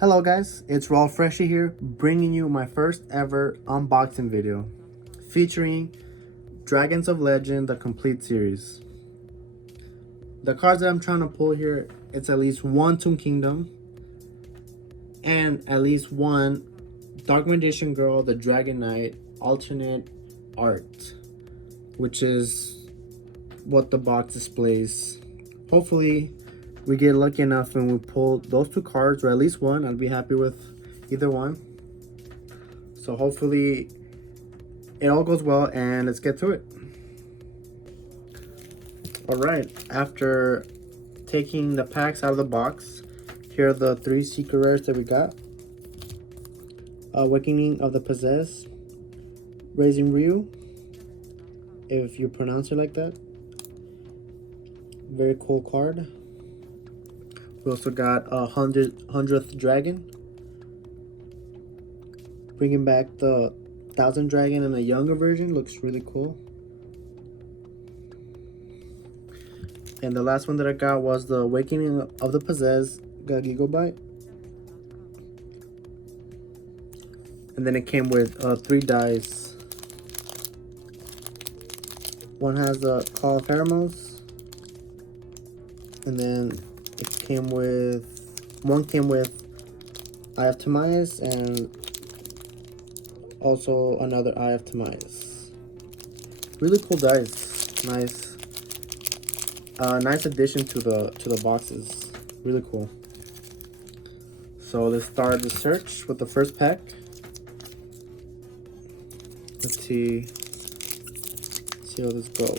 Hello guys, it's Raulfreshiee here, bringing you my first ever unboxing video featuring Dragons of Legend, the complete series. The cards that I'm trying to pull here, it's at least one Tomb Kingdom and at least one Dark Magician Girl, the Dragon Knight alternate art, which is what the box displays. Hopefully we get lucky enough and we pull those two cards, or at least one. I'd be happy with either one. So hopefully it all goes well, and let's get to it. All right, after taking the packs out of the box, here are the three secret rares that we got. Awakening of the Possessed, Raising Ryu, if you pronounce it like that. Very cool card. We also got a 100th Dragon, bringing back the 1000 Dragon in a younger version. Looks really cool. And the last one that I got was the Awakening of the Possessed, got Gigabyte. And then it came with 3 dice. One has the Call of Hermos, and then one came with Eye of Timaeus, and also another Eye of Timaeus. Really cool dice. Nice addition to the boxes. Really cool. So let's start the search with the first pack. Let's see how this goes.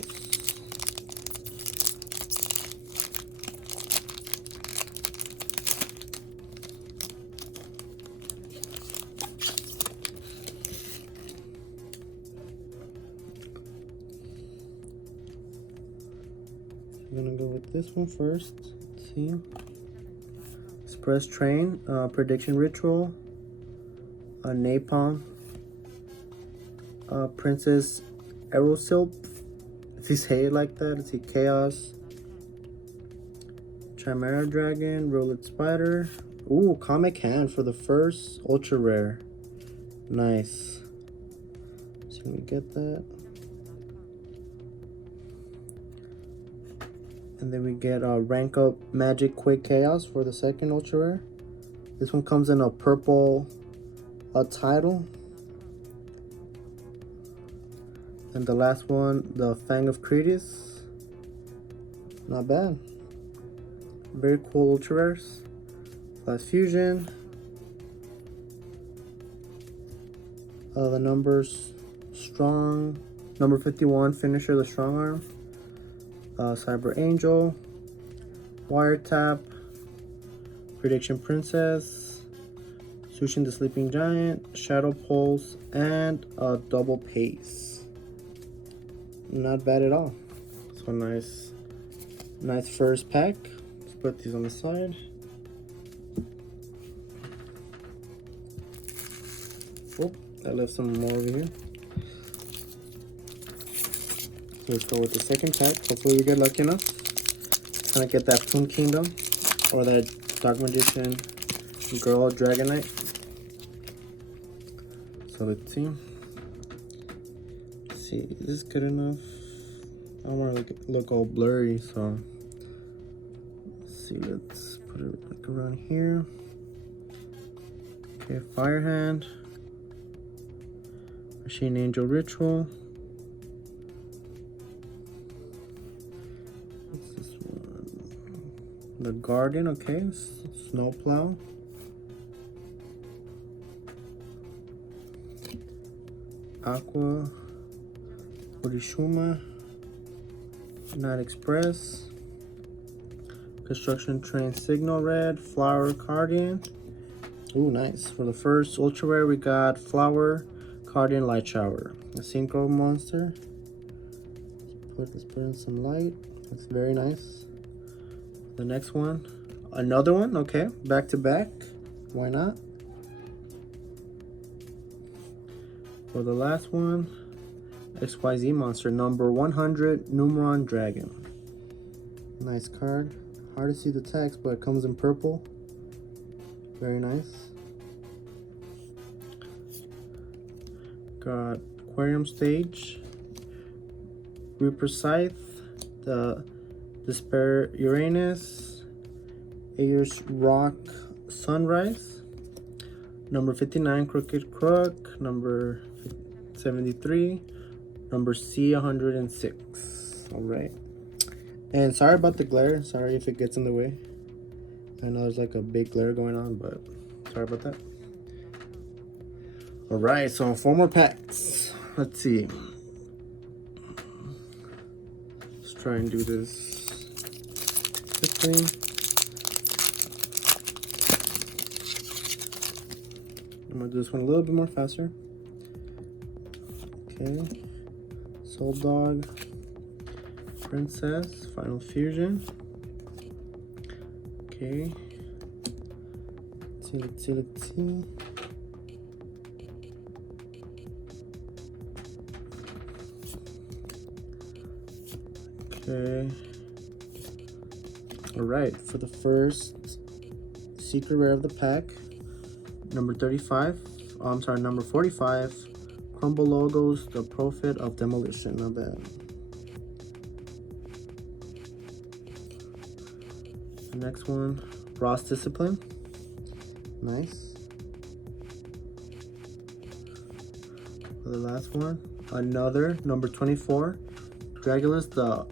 I'm gonna go with this one first. Let's see. Express Train, Prediction Ritual, Napalm, Princess Aerosilp, if you say it like that. Let's see. Chaos, Chimera Dragon, Roulette Spider. Ooh, Comic Hand for the first ultra rare. Nice. So let me get that. And then we get a Rank Up Magic Quick Chaos for the second ultra rare. This one comes in a purple title. And the last one, the Fang of Cretis. Not bad. Very cool ultra rares. Last Fusion. The numbers Strong. Number 51, Finisher, the Strong Arm. Cyber Angel, Wiretap, Prediction Princess, Sushin the Sleeping Giant, Shadow Pulse, and a Double Pace. Not bad at all. So nice first pack. Let's put these on the side. Oh, I left some more over here. Let's go with the second pack. Hopefully we get lucky enough. Trying to get that Tomb Kingdom or that Dark Magician Girl Dragon Knight. So let's see. Is this good enough? I don't want to look all blurry, so let's see. Let's put it like around here. Okay, Firehand, Machine Angel Ritual. The Guardian, okay. Snowplow. Aqua. Orishuma. Night Express. Construction Train Signal Red. Flower Guardian. Ooh, nice. For the first ultra rare, we got Flower Guardian Light Shower. A Synchro monster. Let's put in some light. That's very nice. The next one, another one, okay, back to back, why not? For the last one, XYZ monster, number 100, Numeron Dragon. Nice card. Hard to see the text, but it comes in purple. Very nice. Got Aquarium Stage, Reaper Scythe, the Despair Uranus, Ayers Rock Sunrise, number 59 Crooked Crook, number 73, number C106. All right. And sorry about the glare. Sorry if it gets in the way. I know there's like a big glare going on, but sorry about that. All right, so 4 more packs. Let's see. Let's try and do this quickly. I'm gonna do this one a little bit more faster. Okay. Soul Dog, Princess, Final Fusion. Okay. Let's see. Okay. All right, for the first secret rare of the pack, number 35. Oh, I'm sorry, number 45. Crumble Logos, the Prophet of Demolition. Not bad. The next one, Ross Discipline. Nice. For the last one, another number 24. Dragulus, the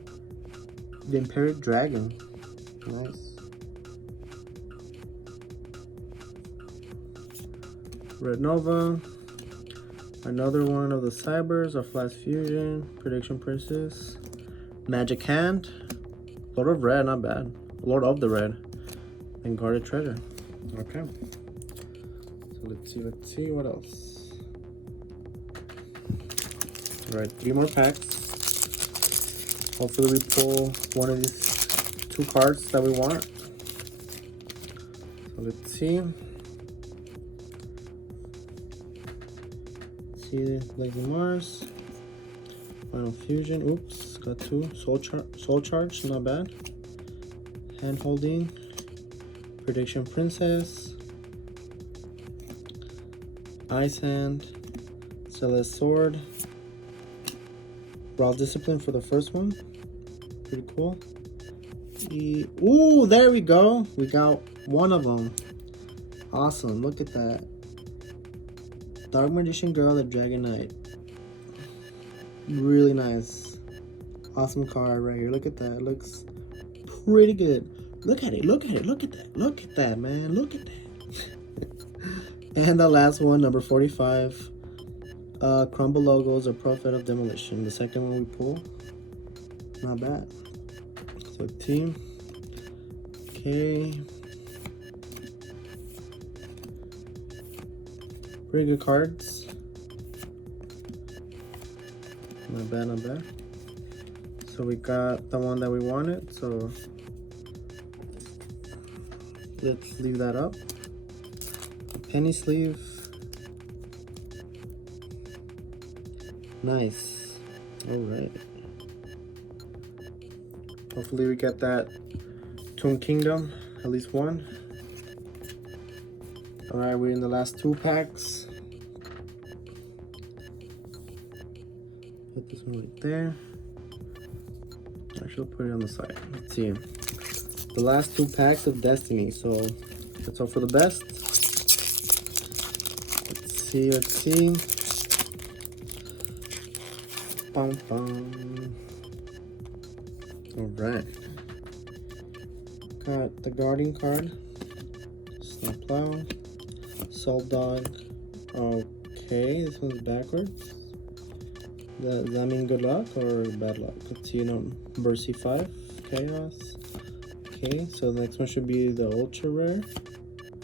Imperial Dragon. Nice. Red Nova. Another one of the Cybers, a Flash Fusion, Prediction Princess. Magic Hand. Lord of Red, not bad. Lord of the Red. And Guarded Treasure. Okay. So let's see what else. Alright, 3 more packs. Hopefully we pull one of these 2 cards that we want. So let's see. Blazing Mars. Final Fusion. Oops, got 2. Soul Charge, not bad. Hand Holding. Prediction Princess. Ice Hand. Celeste Sword. Raw Discipline for the first one. Pretty cool. Ooh, there we go. We got one of them. Awesome. Look at that. Dark Magician Girl, the Dragon Knight. Really nice. Awesome card right here. Look at that. It looks pretty good. Look at it. Look at it. Look at that. Look at that, man. Look at that. And the last one, number 45. Crumble Logos, a Prophet of Demolition. The second one we pull. Not bad. So team. Okay. Pretty good cards. Not bad, not bad. So we got the one that we wanted. So let's leave that up. Penny sleeve. Nice. All right. Hopefully we get that Toon Kingdom, at least one. All right, we're in the last 2 packs. Put this one right there. I should put it on the side. Let's see. The last 2 packs of Destiny. So let's hope for the best. Let's see. Bum, bum. All right. Got the Guardian card. Snowplow. Soul Dog. Okay, this one's backwards. Does that mean good luck or bad luck? Let's see, number C5. Chaos. Okay, so the next one should be the ultra rare.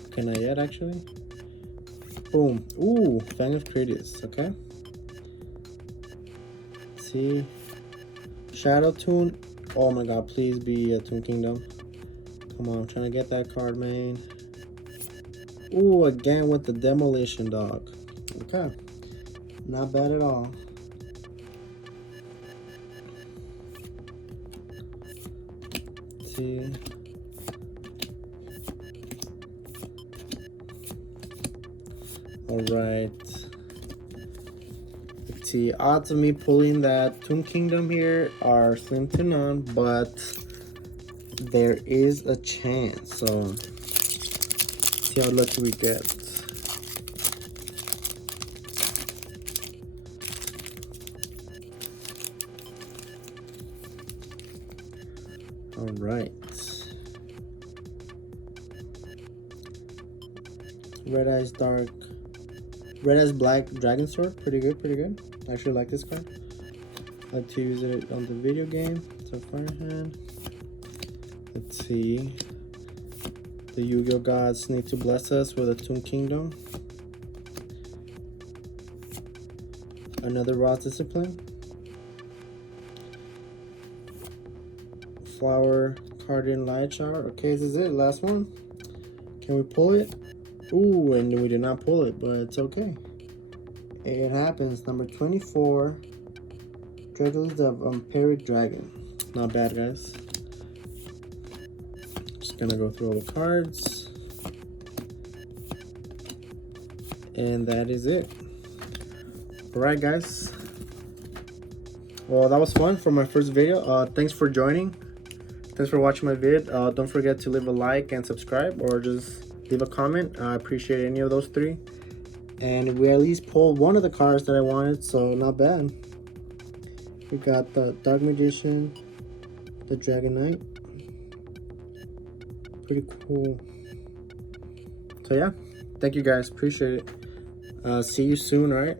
Okay, not yet actually. Boom. Ooh, Fang of Critias. Okay. Let's see. Shadow Toon. Oh my god, please be a Toon Kingdom. Come on, I'm trying to get that card, man. Ooh, again with the Demolition Dog. Okay. Not bad at all. Let's see. All right. Let's see. Odds of me pulling that Toon Kingdom here are slim to none, but there is a chance. So see how lucky we get. All right. Red Eyes Black Dragon Sword. Pretty good, pretty good. I actually like this card. I like to use it on the video game. It's a fire hand. Let's see. The Yu-Gi-Oh gods need to bless us with a Toon Kingdom. Another Raw Discipline. Flower Guardian Light Shower. Okay, this is it. Last one. Can we pull it? Ooh, and we did not pull it, but it's okay. It happens. Number 24. Dreadless of Vampiric Dragon. Not bad, guys. Just gonna go through all the cards. And that is it. Alright, guys. Well, that was fun for my first video. Thanks for joining. Thanks for watching my vid. Don't forget to leave a like and subscribe, or just leave a comment. I appreciate any of those three. And we at least pulled one of the cards that I wanted, so not bad. We got the Dark Magician, the Dragon Knight. Pretty cool. So yeah, thank you guys. Appreciate it. See you soon, alright?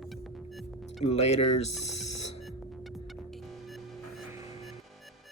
Laters.